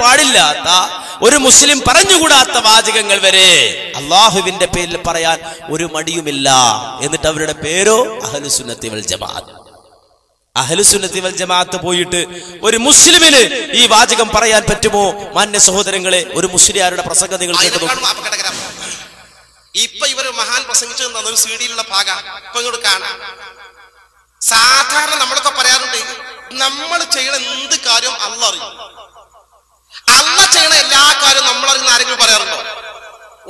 പാടില്ലാത്ത, ഒരു മുസ്ലിം പറഞ്ഞുകൂടാത്ത വാചകങ്ങൾ വരെ അള്ളാഹുവിന്റെ പേരിൽ പറയാൻ ഒരു മടിയുമില്ല. എന്നിട്ട് അവരുടെ പേരോ അഹ്ലുസുന്നത്തി വൽ ജമാഅത്ത്. അഹ്ലുസുന്നത്തി വൽ ജമാഅത്ത് പോയിട്ട് ഒരു മുസ്ലിമിന് ഈ വാചകം പറയാൻ പറ്റുമോ? മാന്യ സഹോദരങ്ങളെ, ഒരു മുസ്ലിയാരുടെ പ്രസംഗം നിങ്ങൾ കേട്ടു. ഇപ്പൊ ഇവര് മഹാൻ പ്രസംഗിച്ചു തന്ന ഒരു സീഡിയിലുള്ള ഭാഗം ഇപ്പൊ ഇങ്ങോട്ട് കാണാം. സാധാരണ നമ്മളൊക്കെ പറയാറുണ്ട്, നമ്മൾ ചെയ്യണ എന്ത് കാര്യം അള്ളാഹ് അറിയും. അള്ളാഹ് ചെയ്യണ എല്ലാ കാര്യവും നമ്മളറിയുന്ന ആരെങ്കിലും പറയാറുണ്ടോ?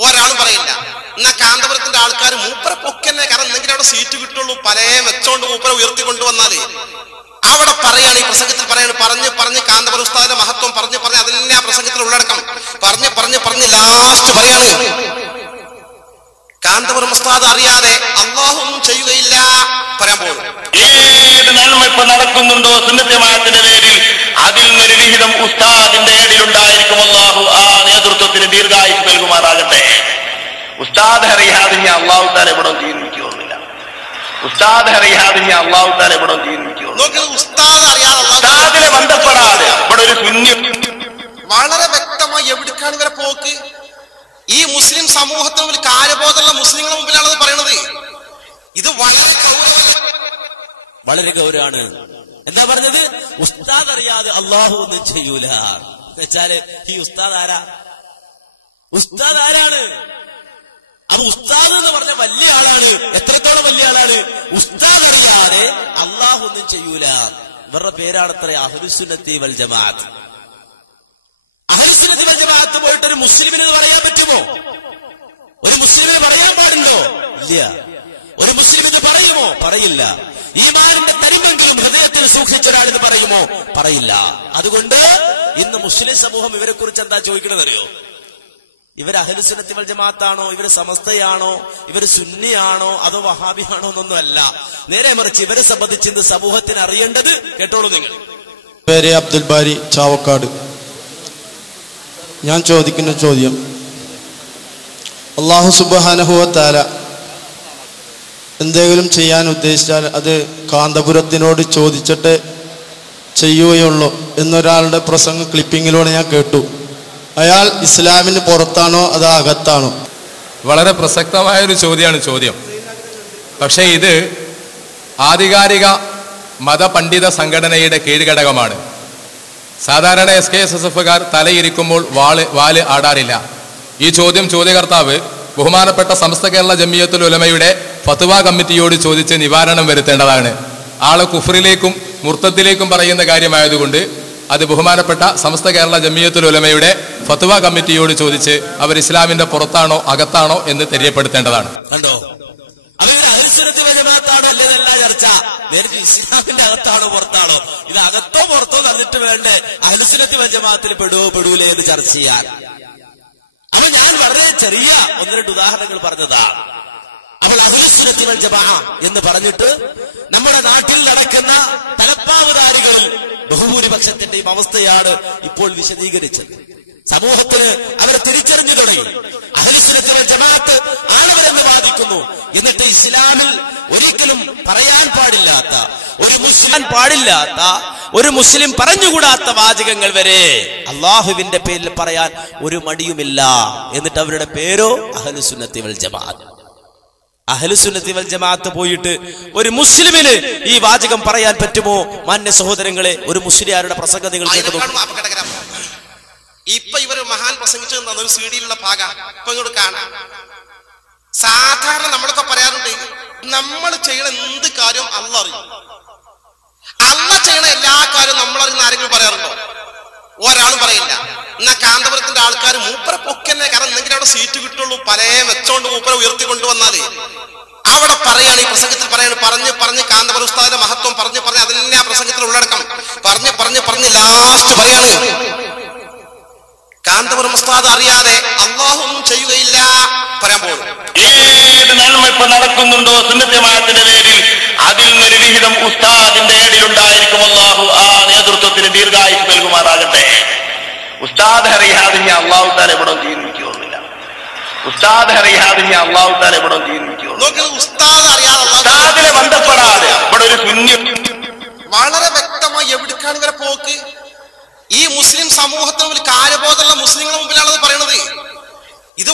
ഒരാളും പറയില്ല. എന്നാ കാന്തപുരത്തിന്റെ ആൾക്കാർ മൂപ്പരെ പൊക്കന്നെ, കാരണം എന്തെങ്കിലും അവിടെ സീറ്റ് കിട്ടുള്ളൂ, പല വെച്ചോണ്ട് മൂപ്പരെ ഉയർത്തിക്കൊണ്ടുവന്നാല് അവിടെ പറയാണ്, ഈ പ്രസംഗത്തിൽ പറയാണ്, പറഞ്ഞ് കാന്തപുര ഉസ്താദിന്റെ മഹത്വം പറഞ്ഞ് അതിനെ ആ പ്രസംഗത്തിൽ ഉള്ളടക്കം പറഞ്ഞ് ലാസ്റ്റ് പറയാണ്, കാന്തപുരം ഉസ്താദ് അറിയാതെ അള്ളാഹു ഒന്നും ചെയ്യുകയില്ല പറയാൻ പോകും. ഏത് നന്മ ഇപ്പൊ നടക്കുന്നുണ്ടോ സുന്നത്ത് ജമാഅത്തിന്റെ പേരിൽ, അതിൽ നിന്നൊരു വിഹിതം ഉസ്താദിന്റെ ഏടിലുണ്ടായിരിക്കും. അള്ളാഹു ആ നേതൃത്വത്തിന് ദീർഘായുസ് നൽകുമാറാകട്ടെ. ഉസ്താദ് അറിയാതെ ഞാൻ അള്ളാഹു താല ഇവിടെ തീരുമാനിക്കുന്നില്ല. ഉസ്താദ് അറിയാതെ ഞാൻ അള്ളാഹു താല ഇവിടെ തീരുമാനിക്കുന്നു. ഉസ്താദിനെ ബന്ധപ്പെടാതെ ഇവിടെ ഒരു ശൂന്യം. വളരെ വ്യക്തമായി എവിടേക്കാണ് ഇവരെ പോക്ക്? ഈ മുസ്ലിം സമൂഹത്തിന് മുമ്പിൽ, കാര്യബോധമുള്ള മുസ്ലിങ്ങളുടെ മുമ്പിലാണ് അത് പറയുന്നത്. ഇത് വളരെ ഗൗരവമാണ്. എന്താ പറഞ്ഞത്? ഉസ്താദ് അറിയാതെ അള്ളാഹു ഒന്നും ചെയ്യൂല. എന്നുവെച്ചാല് ഈ ഉസ്താദ് ആരാ? ഉസ്താദ് ആരാണ്? അപ്പൊ ഉസ്താദ് എന്ന് പറഞ്ഞ വലിയ ആളാണ്. എത്രത്തോളം വലിയ ആളാണ്? ഉസ്താദ് അറിയാതെ അള്ളാഹു ഒന്നും ചെയ്യൂല. ഇവരുടെ പേരാണത്ര അഹ്ലുസുന്നത്തി വൽ ജമാഅത്ത്. അഹ്ലുസുന്നത്തി വൽ ജമാഅത്ത് പോയിട്ട് ഒരു മുസ്ലിമിന് പറയാൻ പറ്റുമോ? ഒരു മുസ്ലിമിന് പറയാൻ പാടുണ്ടോ? ഇല്ല. ഒരു മുസ്ലിം ഇത് പറയുമോ? പറയില്ല. ഈമാനിന്റെ തരിമെങ്കിലും ഹൃദയത്തിൽ സൂക്ഷിച്ചൊരാളിത് പറയുമോ? പറയില്ല. അതുകൊണ്ട് ഇന്ന് മുസ്ലിം സമൂഹം ഇവരെ കുറിച്ച് എന്താ ചോദിക്കണമെന്നറിയോ? ഇവർ അഹ്ലുസുന്നത്തി വൽ ജമാഅത്താണോ, ഇവര് സമസ്തയാണോ, ഇവര് സുന്നിയാണോ, അതോ വഹാബിയാണോ എന്നൊന്നും അല്ല. നേരെ മറിച്ച് ഇവരെ സംബന്ധിച്ച് ഇന്ന് സമൂഹത്തിന് അറിയേണ്ടത്, കേട്ടോളൂ നിങ്ങൾ. പേര് അബ്ദുൽ ബാരി, ചാവക്കാട്. ഞാൻ ചോദിക്കുന്ന ചോദ്യം, അല്ലാഹു സുബ്ഹാനഹു വ തആല എന്തെങ്കിലും ചെയ്യാൻ ഉദ്ദേശിച്ചാൽ അത് കാന്തപുരത്തിനോട് ചോദിച്ചിട്ട് ചെയ്യുകയുള്ളൂ എന്നൊരാളുടെ പ്രസംഗ ക്ലിപ്പിങ്ങിലൂടെ ഞാൻ കേട്ടു. അയാൾ ഇസ്ലാമിന് പുറത്താണോ അതോ അകത്താണോ? വളരെ പ്രസക്തമായൊരു ചോദ്യം. പക്ഷേ ഇത് ആധികാരിക മതപണ്ഡിത സംഘടനയുടെ കീഴ്ഘടകമാണ്. സാധാരണ SKSSFകാർ തലയിരിക്കുമ്പോൾ വാല് ആടാറില്ല. ഈ ചോദ്യകർത്താവ് ബഹുമാനപ്പെട്ട സമസ്ത കേരള ജമിയത്തുൽ ഉലമയുടെ ഫത്വ കമ്മിറ്റിയോട് ചോദിച്ച് നിവാരണം വരുത്തേണ്ടതാണ്. ആള് കുഫറിലേക്കും മുർത്തത്തിലേക്കും പറയുന്ന കാര്യമായതുകൊണ്ട് അത് ബഹുമാനപ്പെട്ട സമസ്ത കേരള ജമിയത്തുൽ ഉലമയുടെ ഫത്വ കമ്മിറ്റിയോട് ചോദിച്ച് അവർ ഇസ്ലാമിന്റെ പുറത്താണോ അകത്താണോ എന്ന് തെര്യപ്പെടുത്തേണ്ടതാണ്. കണ്ടോ? അഹ്ലുസുന്നത്തി വൽ ജമാഅത്താണോ അല്ലേതല്ല ചർച്ച. നേരിട്ട് ഇസ്ലാമിന്റെ അകത്താണോ പുറത്താണോ? ഇത് അകത്തോ പുറത്തോ തന്നിട്ട് വേണ്ടേ അഹ്ലുസുന്നത്തി വൽ ജമാഅത്തിൽ പെടൂലേ എന്ന് ചർച്ച ചെയ്യാൻ. അപ്പൊ ഞാൻ വളരെ ചെറിയ 1-2 ഉദാഹരണങ്ങൾ പറഞ്ഞതാ. അപ്പോൾ അഹ്ലുസുന്നത്തി വൽ ജമാഅ എന്ന് പറഞ്ഞിട്ട് നമ്മുടെ നാട്ടിൽ നടക്കുന്ന തലപ്പാവുധാരികളിൽ ബഹുഭൂരിപക്ഷത്തിന്റെയും അവസ്ഥയാണ് ഇപ്പോൾ വിശദീകരിച്ചത്. സമൂഹത്തിന് അവർ തിരിച്ചറിഞ്ഞു തുടങ്ങി. അഹ്ലുസുന്നത്തി വൽ ജമാഅത്ത് ആളുകളെന്ന് വാദിക്കുന്നു. എന്നിട്ട് ഇസ്ലാമിൽ ഒരിക്കലും പറയാൻ പാടില്ലാത്ത, ഒരു മുസ്ലിം പറഞ്ഞുകൂടാത്ത വാചകങ്ങൾ വരെ അള്ളാഹുവിന്റെ പേരിൽ പറയാൻ ഒരു മടിയുമില്ല. എന്നിട്ട് അവരുടെ പേരോ അഹ്ലുസുന്നത്തി വൽ ജമാഅത്ത്. അഹ്ലുസുന്നത്തി വൽ ജമാഅത്ത് പോയിട്ട് ഒരു മുസ്ലിമിന് ഈ വാചകം പറയാൻ പറ്റുമോ? മാന്യ സഹോദരങ്ങളെ, ഒരു മുസ്ലിയാരുടെ പ്രസംഗം നിങ്ങൾ കേട്ടു. ഇപ്പൊ ഇവര് മഹാൻ പ്രസംഗിച്ചു തന്ന ഒരു സീഡിയിലുള്ള ഭാഗം ഇപ്പൊ ഇങ്ങോട്ട് കാണാം. സാധാരണ നമ്മളൊക്കെ പറയാറുണ്ട്, നമ്മൾ ചെയ്യണ എന്ത് കാര്യം അള്ളാഹ് അറിയും. അള്ളാഹ് ചെയ്യണ എല്ലാ കാര്യവും നമ്മളറിയുന്ന ആരെങ്കിലും പറയാറുണ്ടോ? ഒരാളും പറയില്ല. എന്നാ കാന്തപുരത്തിന്റെ ആൾക്കാർ മൂപ്പരെ പൊക്കന്നെ, കാരണം എന്തെങ്കിലും അവിടെ സീറ്റ് കിട്ടുള്ളൂ, പല വെച്ചോണ്ട് മൂപ്പരെ ഉയർത്തിക്കൊണ്ടുവന്നാല് അവിടെ പറയാണ്, ഈ പ്രസംഗത്തിൽ പറയാണ്, പറഞ്ഞ് കാന്തപുര ഉസ്താദിന്റെ മഹത്വം പറഞ്ഞ് അതിനെ ആ പ്രസംഗത്തിൽ ഉള്ളടക്കം പറഞ്ഞ് ലാസ്റ്റ് പറയാണ്, കാന്തപുരം ഉസ്താദ് അറിയാതെ അള്ളാഹു ഒന്നും ചെയ്യുകയില്ല പറയാൻ പോകും. ഏത് നന്മ ഇപ്പൊ നടക്കുന്നുണ്ടോ സുന്നത്ത് ജമാഅത്തിന്റെ പേരിൽ, അതിൽ നിന്നൊരു വിഹിതം ഉസ്താദിന്റെ ഏടിലുണ്ടായിരിക്കും. അള്ളാഹു ആ നേതൃത്വത്തിന് ദീർഘായുസ് നൽകുമാറാകട്ടെ. ഉസ്താദ് അറിയാതെ ഞാൻ അള്ളാഹു താല ഇവിടെ തീരുമാനിക്കുന്നില്ല. ഉസ്താദ് അറിയാതെ ഞാൻ അള്ളാഹു താല ഇവിടെ തീരുമാനിക്കുന്നു. ഉസ്താദിനെ ബന്ധപ്പെടാതെ ഇവിടെ ഒരു ശൂന്യം. വളരെ വ്യക്തമായി എവിടേക്കാണ് ഇവരെ പോക്ക്? ഈ മുസ്ലിം സമൂഹത്തിന് മുമ്പിൽ കാര്യബോധമുള്ള മുസ്ലിങ്ങളുടെ മുമ്പിലാണത് പറയണത്. ഇത്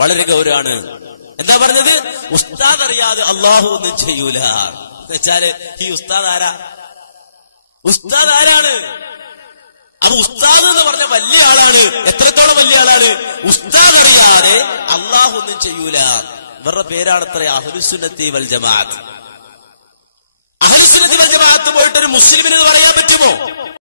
വളരെ ഗൗരവമാണ്. എന്താ പറഞ്ഞത്? ഉസ്താദ് അറിയാതെ അള്ളാഹു ഒന്നും ചെയ്യൂല എന്നുവെച്ചാല് ഈ ഉസ്താദ് ആരാ? ഉസ്താദ് ആരാണ്? അപ്പൊ ഉസ്താദ് എന്ന് പറഞ്ഞ വലിയ ആളാണ്. എത്രത്തോളം വലിയ ആളാണ്? ഉസ്താദ് അറിയാതെ അള്ളാഹു ഒന്നും ചെയ്യൂല. ഇവരുടെ പേരാണത്ര അഹ്ലുസുന്നത്തി വൽ ജമാഅത്ത്. അഹ്ലുസുന്നത്തി വൽ ജമാഅത്ത് പോയിട്ട് ഒരു മുസ്ലിമിന് പറയാൻ പറ്റുമോ?